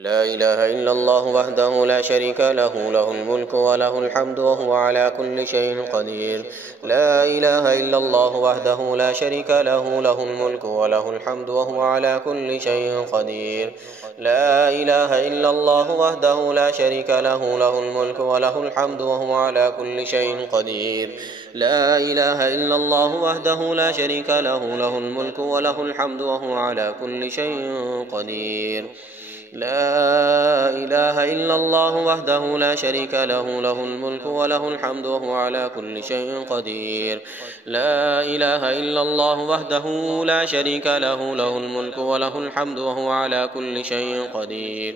لا إله إلا الله وحده لا شريك له، له الملك وله الحمد وهو على كل شيء قدير. لا إله إلا الله وحده لا شريك له، له الملك وله الحمد وهو على كل شيء قدير. لا إله إلا الله وحده لا شريك له، له الملك وله الحمد وهو على كل شيء قدير. لا إله إلا الله وحده لا شريك له، له الملك وله الحمد وهو على كل شيء قدير. لا إله إلا الله وحده لا شريك له، له الملك وله الحمد وهو على كل شيء قدير. لا إله إلا الله وحده لا شريك له، له الملك وله الحمد وهو على كل شيء قدير.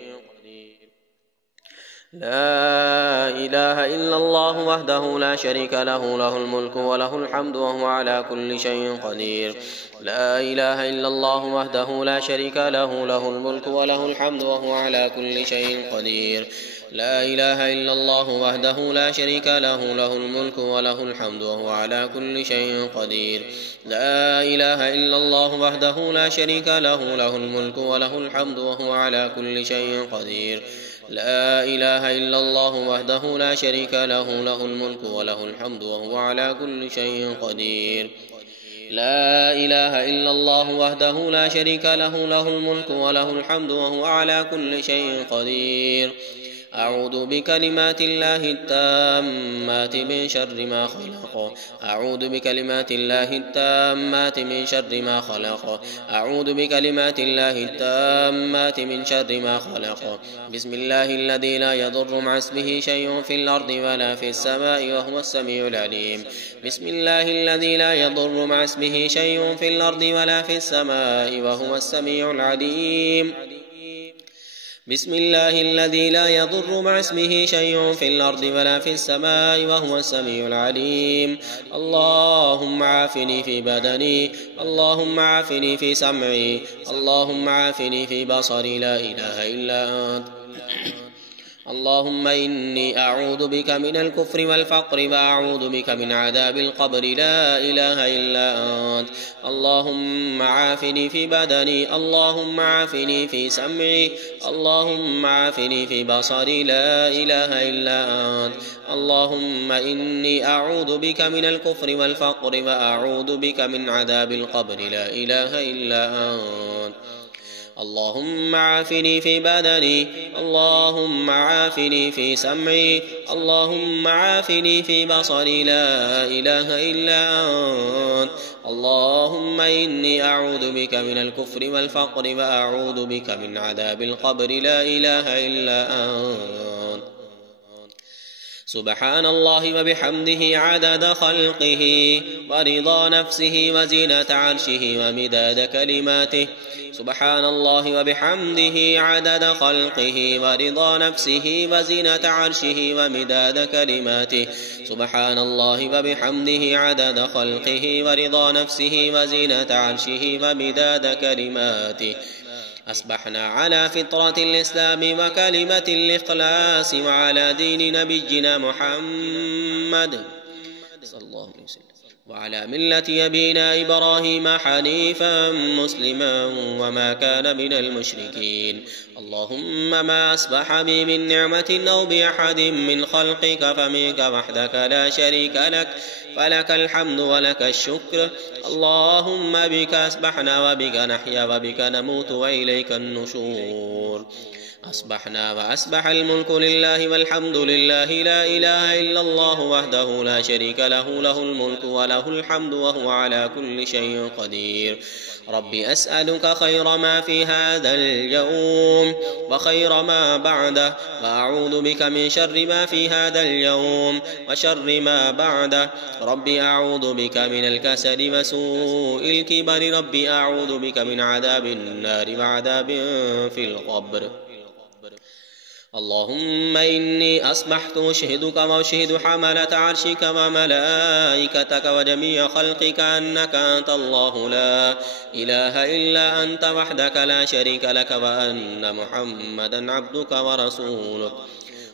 لا إله إلا الله وحده لا شريك له، له الملك وله الحمد وهو على كل شيء قدير. لا إله إلا الله وحده لا شريك له، له الملك وله الحمد وهو على كل شيء قدير. لا إله إلا الله وحده لا شريك له، له الملك وله الحمد وهو على كل شيء قدير. لا إله إلا الله وحده لا شريك له، له الملك وله الحمد وهو على كل شيء قدير. لا إله إلا الله وحده لا شريك له، له الملك وله الحمد وهو على كل شيء قدير. لا إله إلا الله وحده لا شريك له، له الملك وله الحمد وهو على كل شيء قدير. أعوذ بكلمات الله التامات من شر ما خلق. أعوذ بكلمات الله التامات من شر ما خلق. أعوذ بكلمات الله التامات من شر ما خلق. بسم الله الذي لا يضر مع اسمه شيء في الأرض ولا في السماء وهو السميع العليم. بسم الله الذي لا يضر مع اسمه شيء في الأرض ولا في السماء وهو السميع العليم. بسم الله الذي لا يضر مع اسمه شيء في الأرض ولا في السماء وهو السميع العليم. اللهم عافني في بدني، اللهم عافني في سمعي، اللهم عافني في بصري. لا إله إلا أنت. اللهم إني أعوذ بك من الكفر والفقر وأعوذ بك من عذاب القبر. لا إله إلا أنت. اللهم عافني في بدني، اللهم عافني في سمعي، اللهم عافني في بصري. لا إله إلا أنت. اللهم إني أعوذ بك من الكفر والفقر وأعوذ بك من عذاب القبر. لا إله إلا أنت. اللهم عافني في بدني، اللهم عافني في سمعي، اللهم عافني في بصري. لا إله إلا أنت. اللهم إني أعوذ بك من الكفر والفقر وأعوذ بك من عذاب القبر. لا إله إلا أنت. سبحان الله وبحمده عدد خلقه ورضا نفسه وزينة عرشه ومداد كلماته. سبحان الله وبحمده عدد خلقه ورضا نفسه وزينة عرشه ومداد كلماته. سبحان الله وبحمده عدد خلقه ورضا نفسه وزينة عرشه ومداد كلماته. أصبحنا على فطرة الإسلام وكلمة الإخلاص وعلى دين نبينا محمد صلى الله عليه وسلم وعلى ملة أبينا إبراهيم حنيفا مسلما وما كان من المشركين. اللهم ما أصبح بي من نعمة أو بأحد من خلقك فمنك وحدك لا شريك لك، فلك الحمد ولك الشكر. اللهم بك أصبحنا وبك نحيا وبك نموت وإليك النشور. أصبحنا وأصبح الملك لله والحمد لله. لا إله إلا الله وحده لا شريك له، له الملك وله الحمد وهو على كل شيء قدير. ربي أسألك خير ما في هذا اليوم وخير ما بعده، وأعوذ بك من شر ما في هذا اليوم وشر ما بعده. ربي أعوذ بك من الكسل وسوء الكبر. ربي أعوذ بك من عذاب النار وعذاب في القبر. اللهم إني أصبحت أشهدك وأشهد حملة عرشك وملائكتك وجميع خلقك أنك أنت الله لا إله إلا أنت وحدك لا شريك لك، وأن محمدا عبدك ورسولك.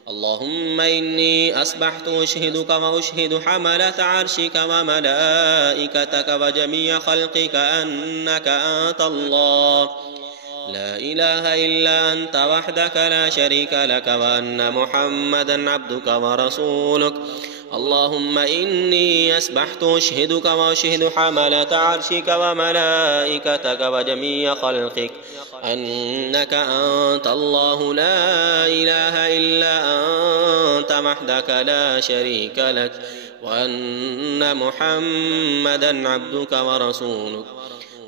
اللهم إني أصبحت أشهدك وأشهد حملة عرشك وملائكتك وجميع خلقك أنك أنت الله لا إله إلا أنت وحدك لا شريك لك وأن محمدا عبدك ورسولك. اللهم إني أسبحت أشهدك وأشهد حملة عرشك وملائكتك وجميع خلقك أنك أنت الله لا إله إلا أنت وحدك لا شريك لك وأن محمدا عبدك ورسولك.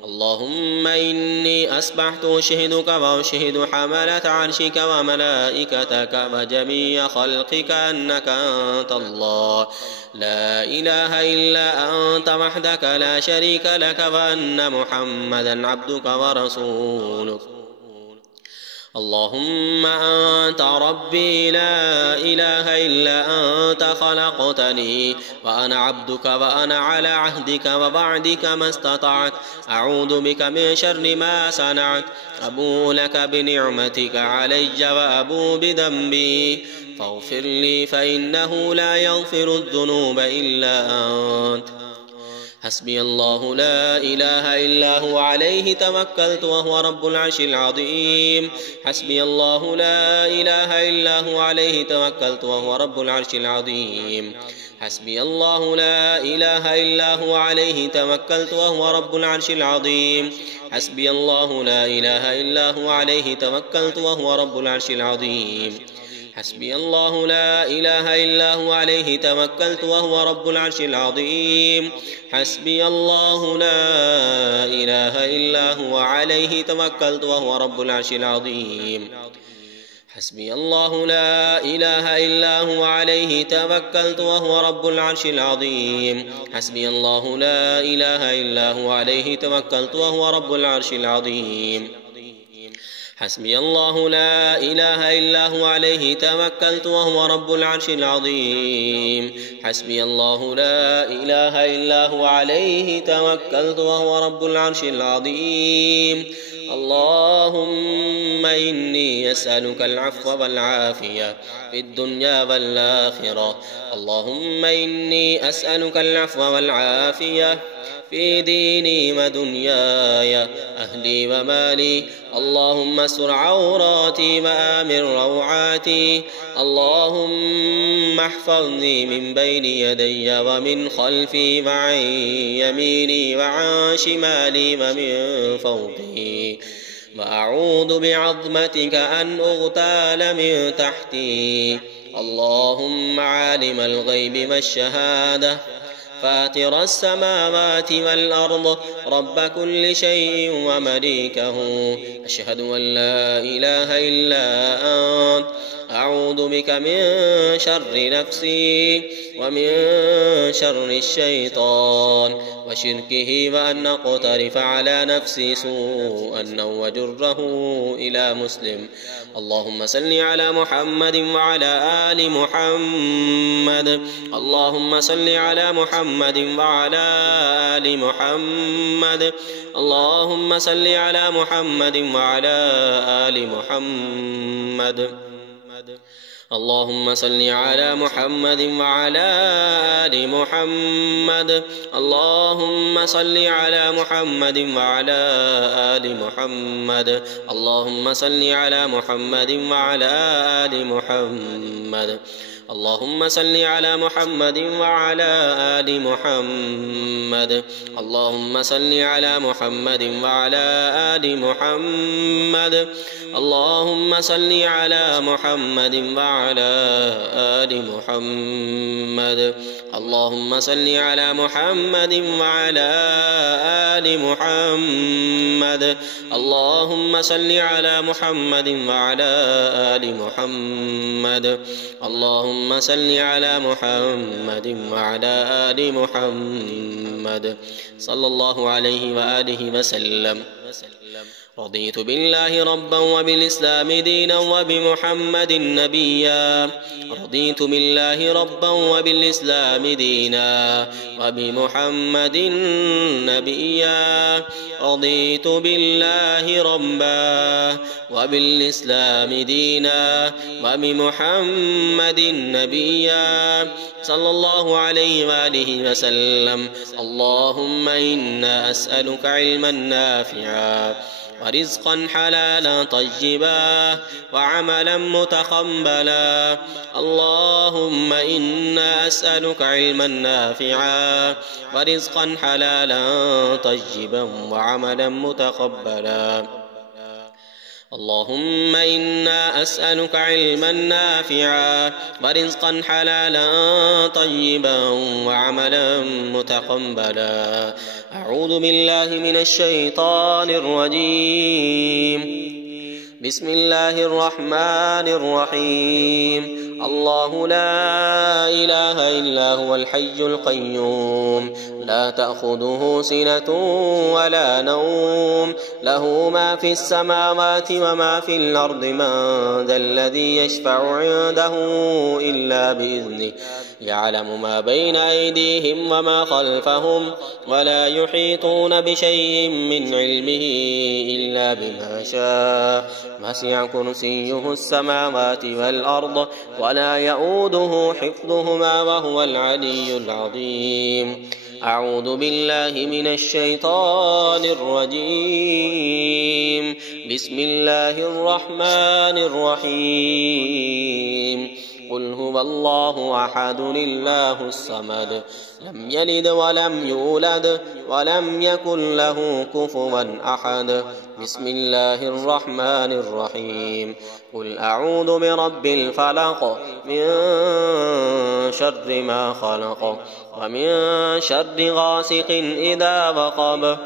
اللهم إني أسبحت أشهدك وأشهد حملة عرشك وملائكتك وجميع خلقك أنك أنت الله لا إله إلا أنت وحدك لا شريك لك وأن محمدا عبدك ورسولك. اللهم أنت ربي لا إله إلا أنت خلقتني وأنا عبدك وأنا على عهدك ووعدك ما استطعت أعوذ بك من شر ما صنعت أبوء لك بنعمتك علي وأبوء بذنبي فاغفر لي فإنه لا يغفر الذنوب إلا أنت. حسبي الله لا إله إلا هو عليه توكلت وهو رب العرش العظيم. حسبي الله لا إله إلا هو عليه توكلت وهو رب العرش العظيم. حسبي الله لا إله إلا هو عليه توكلت وهو رب العرش العظيم. حسبي الله لا إله إلا هو عليه توكلت وهو رب العرش العظيم. حسبي الله لا إله إلا هو عليه توكلت وهو رب العرش العظيم. حسبي الله لا إله إلا هو عليه توكلت وهو رب العرش العظيم. حسبي الله لا إله إلا هو عليه توكلت وهو رب العرش العظيم. حسبي الله لا إله إلا هو عليه توكلت وهو رب العرش العظيم. حسبي الله لا إله إلا هو عليه توكلت وهو رب العرش العظيم. حسبي الله لا إله إلا هو عليه توكلت وهو رب العرش العظيم. اللهم إني أسألك العفو والعافية في الدنيا والآخرة. اللهم إني أسألك العفو والعافية في ديني ودنياي أهلي ومالي. اللهم استر عوراتي وآمن روعاتي. اللهم احفظني من بين يدي ومن خلفي وعن يميني وعن شمالي ومن فوقي وأعوذ بعظمتك أن أغتال من تحتي. اللهم عالم الغيب والشهادة فاطر السماوات والأرض رب كل شيء ومليكه أشهد أن لا إله إلا أنت أعوذ بك من شر نفسي ومن شر الشيطان وشركه وأن أقترف على نفسي سوءا أو أجره إلى مسلم. اللهم صل على محمد وعلى آل محمد. اللهم صل على محمد وعلى آل محمد. اللهم صل على محمد وعلى آل محمد. اللهم صل على محمد وعلى آل محمد. اللهم صل على محمد وعلى آل محمد. اللهم صل على محمد وعلى آل محمد. اللهم صل على محمد وعلى آل محمد. اللهم صل على محمد وعلى آل محمد. اللهم صل على محمد وعلى آل محمد. اللهم صل على محمد وعلى آل محمد. اللهم صل على محمد وعلى آل محمد. اللهم صل على محمد وعلى آل محمد صلى الله عليه وآله وسلم. رضيت بالله ربا وبالإسلام دينا وبمحمد نبيا. رضيت بالله ربا وبالإسلام دينا وبمحمد نبيا. رضيت بالله ربا وبالإسلام دينا وبمحمد نبيا صلى الله عليه وآله وسلم. اللهم إنا أسألك علما نافعا ورزقا حلالا طيبا وعملا متقبلا. اللهم إنا أسألك علما نافعا ورزقا حلالا طيبا وعملا متقبلا. اللهم إنا أسألك علما نافعا ورزقا حلالا طيبا وعملا متقبلا. أعوذ بالله من الشيطان الرجيم. بسم الله الرحمن الرحيم. الله لا إله إلا هو الحي القيوم لا تأخذه سنة ولا نوم له ما في السماوات وما في الأرض من ذا الذي يشفع عنده إلا بإذنه يعلم ما بين أيديهم وما خلفهم ولا يحيطون بشيء من علمه إلا بما شاء وسع كرسيه السماوات والأرض ولا يؤوده حفظهما وهو العلي العظيم. أعوذ بالله من الشيطان الرجيم. بسم الله الرحمن الرحيم. قل هو الله أحد الله الصمد لم يلد ولم يولد ولم يكن له كفوا أحد. بسم الله الرحمن الرحيم. قل أعوذ برب الفلق من شر ما خلق ومن شر غاسق إذا وقب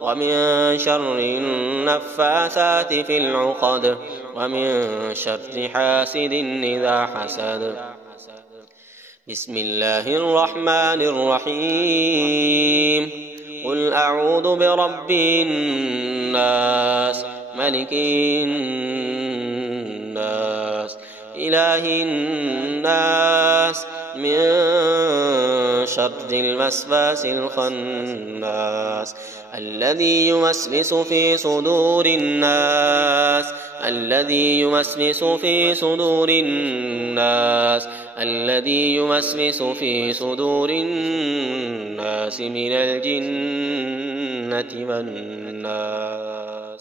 ومن شر النفاثات في العقد ومن شر حاسد إذا حسد. بسم الله الرحمن الرحيم. قل أعوذ برب الناس ملك الناس إله الناس من شر الوسواس الخناس الذي يوسوس في صدور الناس الذي يوسوس في صدور الناس الذي يوسوس في صدور الناس من الجنة والناس.